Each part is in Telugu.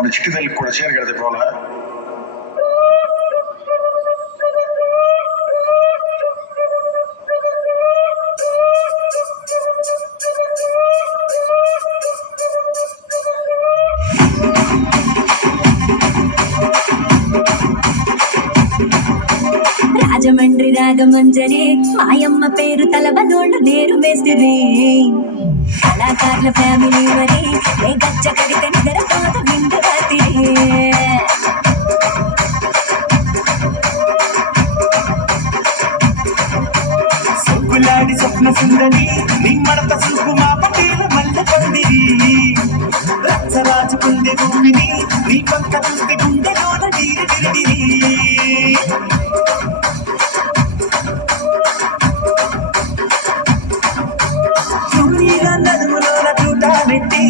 మన చిట్టి తల్లికి కూడా చీర కడితే పోలా. రాజమండ్రి రాగమంజరి మాయమ్మ పేరు తలవనోళ్ళు నేరు మేస్తిరి కళాకారుల ఫ్యామిలీ మరి ఏ గచ్చ కడితే నిద్రపోత నిండు రాత్రి సొగ్గులాడి స్వప్న సుందరి నిమ్మడత సూపు మా పటేల మల్ల పందిరి రచ్చరాజు కుందె భూమిని నీ పంక చూస్తే గుండెలోన నీరు విరిడిరి పెట్టి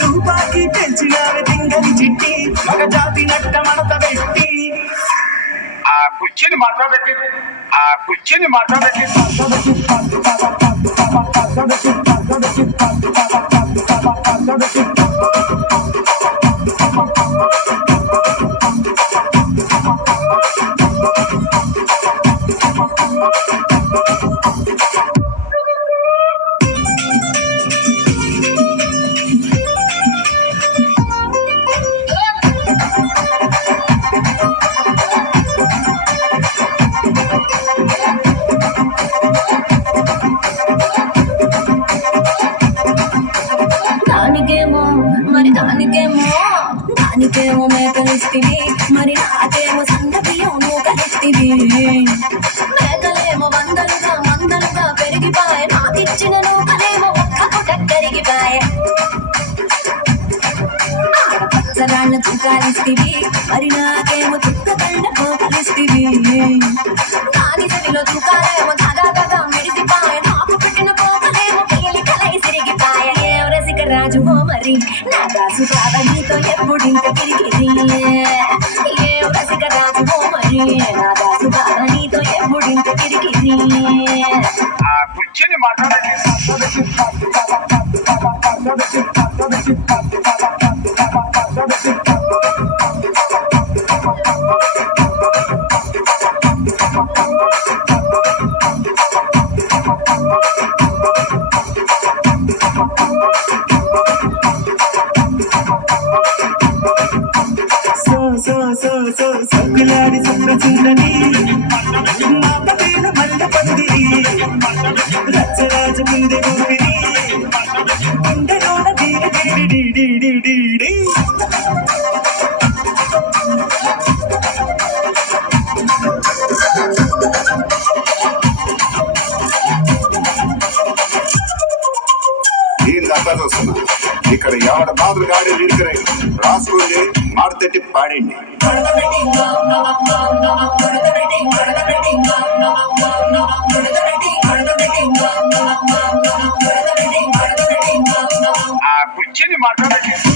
తుపాకి పెంచినావే తింగని చిట్టి ఒక జాతి నట్ట మడత పెట్టి ఆ కుర్చీని మాట్లాడబెట్టి దానికేమో మేకలిస్తివి మరి నాకేమో సంగతియో నువ్వు కలిస్తివి మేకలేమో మందలుగా పెరిగిపాయ నాకిచ్చిన నూకలేమో ఒక్క పుట కరిగిపాయ పచ్చరాళ్ళ తుకాలిస్తివి మరి నాకేమో తుక్క దండ పోకలిస్తివి దాని చెవిలో తుకాలేమో ధగా మెడిసిపాయ నాకు పెట్టిన పోకలేమో పియలి కలై సిరిగిపాయ రసిక రాజు మరి నా దాసు బాబా నీతో ఎప్పుడింక కిరికిరి ఏ రసిక రాజు మరి నా దాసు బాబా నీతో ఎప్పుడింక కిరికిరి ఆ కుర్చీని మాట్లాడబెట్టి సొగ్గులాడి స్వప్న సుందరి మా పటేల మల్ల పందిరి రచ్చరాజు కుందె భూమిని గుండెలోన డీడి ఇక్కడ ఎవడ బాధలు గాడి ఇరుకురై రాసుకోండి మాడతెట్టి పాడండి. ఆ కుర్చీని మాట్లాడబెట్టి